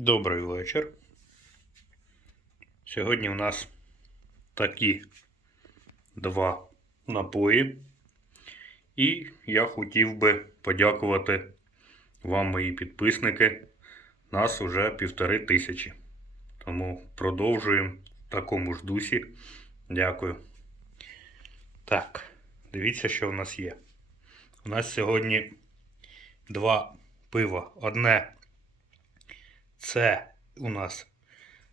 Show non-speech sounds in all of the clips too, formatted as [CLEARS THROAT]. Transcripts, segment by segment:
Добрий вечір. Сьогодні у нас такі два напої. І я хотів би подякувати вам, мої підписники. Нас уже півтори тисячі. Тому продовжуємо в такому ж дусі. Дякую. Так, дивіться, що у нас є. У нас сьогодні два пива. Одне це у нас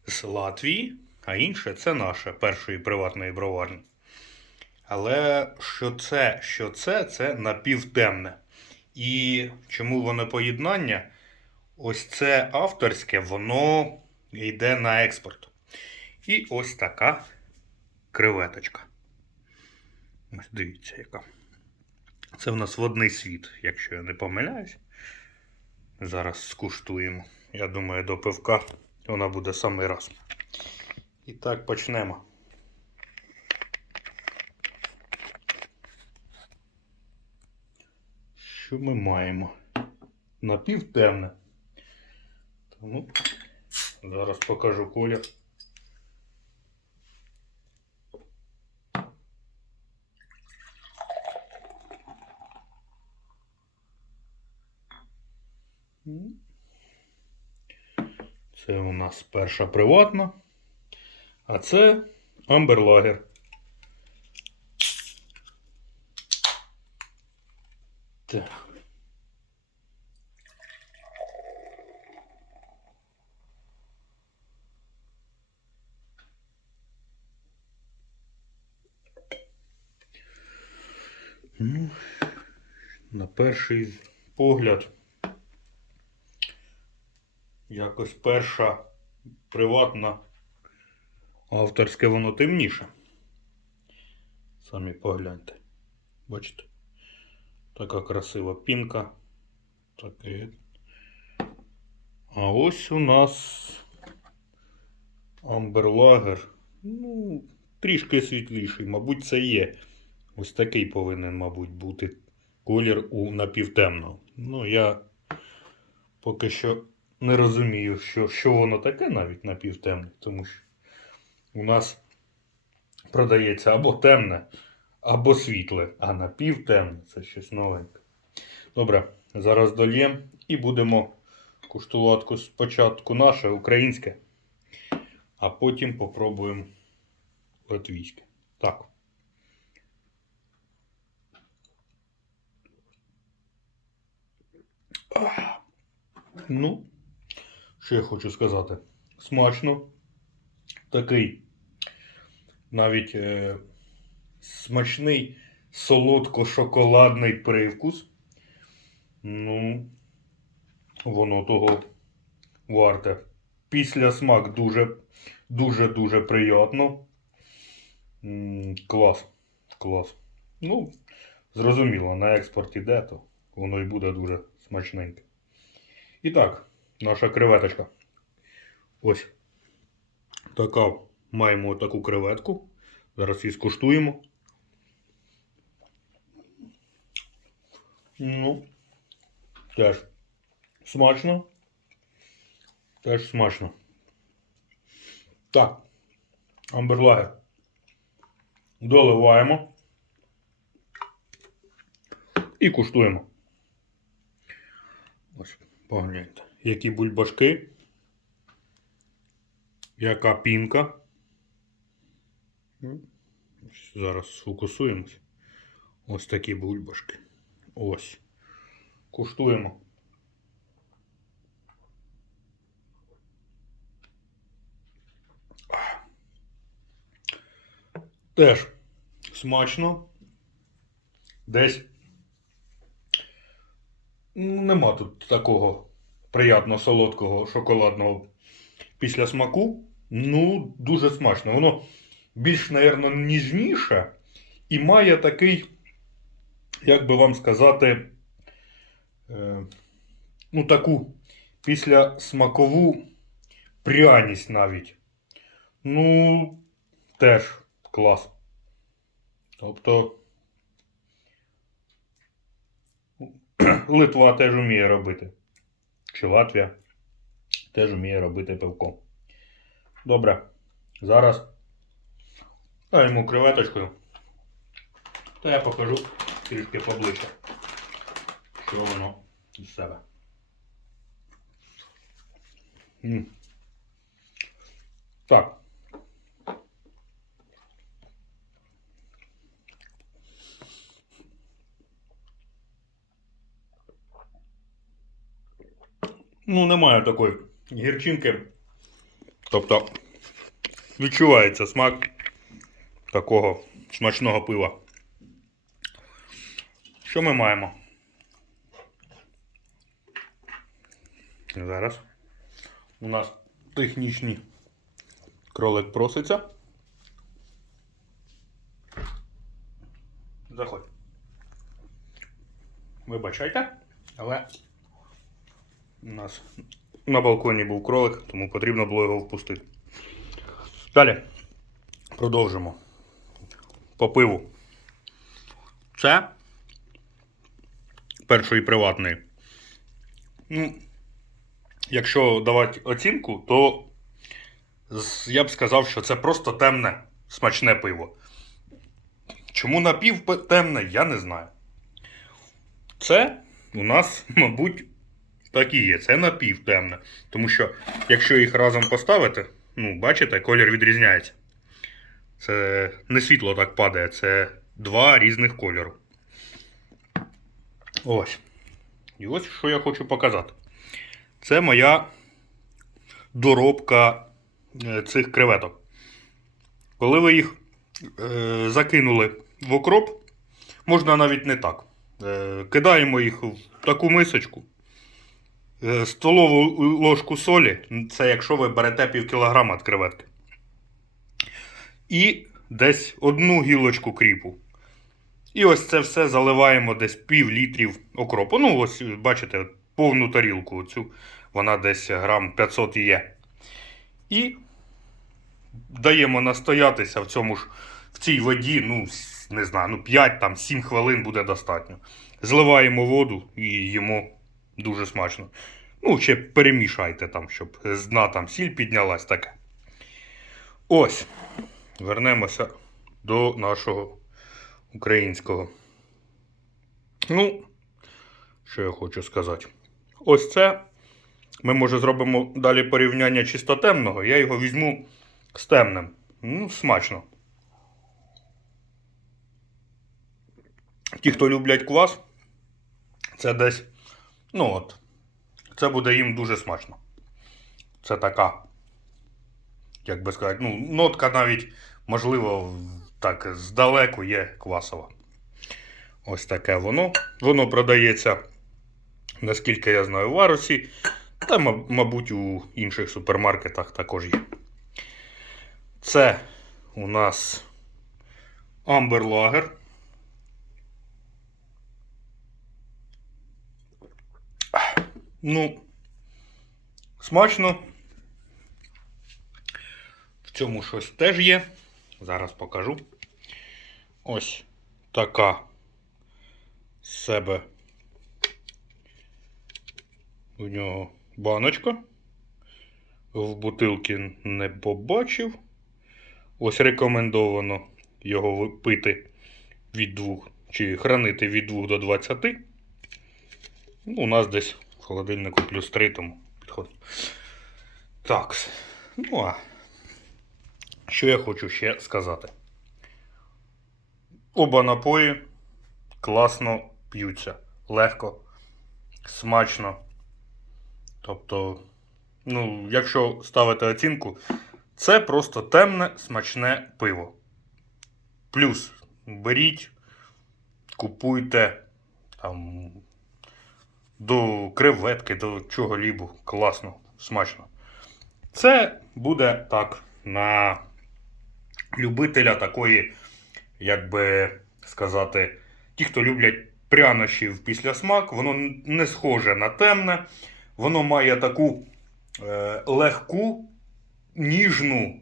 з Латвії, а інше це наше першої приватної броварні. Але що це, що це, це напівтемне. І чому воно поєднання? Ось це авторське, воно йде на експорт. І ось така креветочка. Ось дивіться, яка. Це в нас водний світ, якщо я не помиляюсь. Зараз скуштуємо. Я думаю, до пивка вона буде самий раз. І так почнемо. Що ми маємо? Напівтемне. Тому зараз покажу колір. М. Це у нас перша приватна. А це Амберлагер. Так. Ну, на перший погляд якось перша приватна авторське воно темніше. Самі погляньте. Бачите? Така красива пінка. Таке. А ось у нас амберлагер. Ну, трішки світліший, мабуть, це є. Ось такий повинен, мабуть, бути колір у напівтемного. Ну, я поки що не розумію, що, що воно таке навіть напівтемне, тому що у нас продається або темне, або світле, а напівтемне це щось новеньке. Добре, зараз дольємо і будемо куштувати спочатку наше українське, а потім попробуємо латвійське. Так. Ну, що я хочу сказати? Смачно. Такий навіть е, смачний солодко-шоколадний привкус. Ну, воно того варте. Після смак дуже дуже-дуже приємно. Клас. Клас. Ну, зрозуміло, на експорт іде, то воно і буде дуже смачненьке. І так, наша креветочка. Ось. Така. Маємо таку креветку. Зараз її скуштуємо. Ну, теж смачно. Теж смачно. Так. Амберлагер. Доливаємо. І куштуємо. Ось, погляньте. Які бульбашки. Яка пінка. Ну, Зараз сфокусуємось. Ось такі бульбашки. Ось. Куштуємо. Теж смачно. Десь ну, нема тут такого приятно солодкого шоколадного після смаку. Ну, дуже смачно. Воно більш, мабуть, ніжніше і має такий, як би вам сказати, е, ну, таку після смакову пряність навіть. Ну, теж клас. Тобто. [CLEARS THROAT] Литва теж вміє робити. Чи Латвія. теж вміє робити пивко. Добре. Зараз даємо креветочкою. Та я покажу трішки поближче, що воно із себе. М. Так. Ну, немає такої гірчинки. Тобто відчувається смак такого смачного пива. Що ми маємо? Зараз у нас технічний кролик проситься. Заходь. Вибачайте, але у нас на балконі був кролик, тому потрібно було його впустити. Далі продовжимо. По пиву. Це першої приватної. Ну, якщо давати оцінку, то я б сказав, що це просто темне, смачне пиво. Чому напів темне, я не знаю. Це у нас, мабуть, так і є. Це напівтемне. Тому що, якщо їх разом поставити, ну, бачите, колір відрізняється. Це не світло так падає, це два різних кольору. Ось. І ось що я хочу показати. Це моя доробка е, цих креветок. Коли ви їх е, закинули в окроп, можна навіть не так. Е, кидаємо їх в таку мисочку. Е, столову ложку солі, це якщо ви берете пів кілограма від креветки. І десь одну гілочку кріпу. І ось це все заливаємо десь пів літрів окропу. Ну, ось бачите, повну тарілку оцю, вона десь грам 500 є. І даємо настоятися в цьому ж в цій воді, ну, не знаю, ну 5-7 хвилин буде достатньо. Зливаємо воду і їмо дуже смачно. Ну, ще перемішайте там, щоб з дна там сіль піднялась таке. Ось. Вернемося до нашого українського. Ну, що я хочу сказати. Ось це. Ми, може, зробимо далі порівняння чисто темного. Я його візьму з темним. Ну, смачно. Ті, хто люблять квас, це десь. Ну от. Це буде їм дуже смачно. Це така. Як би сказати, ну, нотка навіть, можливо, так, здалеку є квасова. Ось таке воно. Воно продається, наскільки я знаю, в Арусі. Та, мабуть, у інших супермаркетах також є. Це у нас Амберлагер. Ну, смачно. В цьому щось теж є. Зараз покажу. Ось така з себе у нього баночка. В бутилки не побачив. Ось рекомендовано його пити від 2 чи хранити від 2 до 20. Ну, у нас десь холодильнику плюс 3, тому підходить. Так. Ну а що я хочу ще сказати? Оба напої класно п'ються. Легко, смачно. Тобто, ну, якщо ставити оцінку, це просто темне, смачне пиво. Плюс беріть, купуйте там до креветки, до чого-лібу. Класно, смачно. Це буде так на любителя такої, як би сказати, ті, хто люблять прянощів після смак, воно не схоже на темне, воно має таку е, легку, ніжну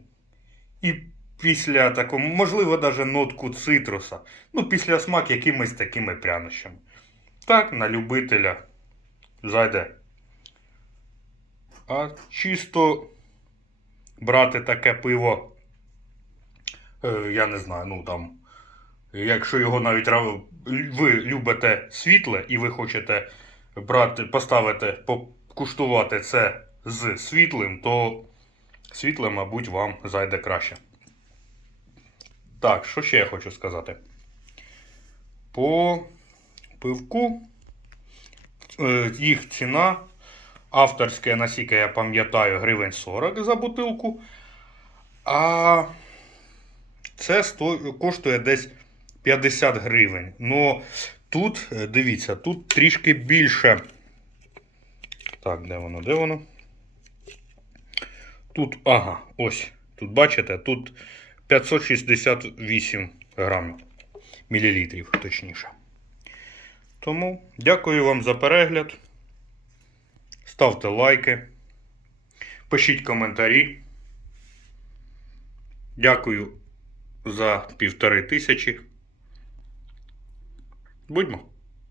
і після такого, можливо, навіть нотку цитруса. Ну, після смак якимись такими прянощами. Так, на любителя зайде А чисто брати таке пиво, е, я не знаю, ну там, якщо його навіть ви любите світле і ви хочете брати, поставити, покуштувати це з світлим, то світле, мабуть, вам зайде краще. Так, що ще я хочу сказати? По пивку їх ціна авторське, наскільки я пам'ятаю, гривень 40 за бутилку. А це сто... коштує десь 50 гривень. Ну, тут, е, дивіться, тут трішки більше. Так, де воно? Де воно? Тут, ага, ось. Тут бачите, тут 568 грамів. Мілілітрів, точніше. Тому дякую вам за перегляд. Ставте лайки. Пишіть коментарі. Дякую за півтори тисячі. Будьмо!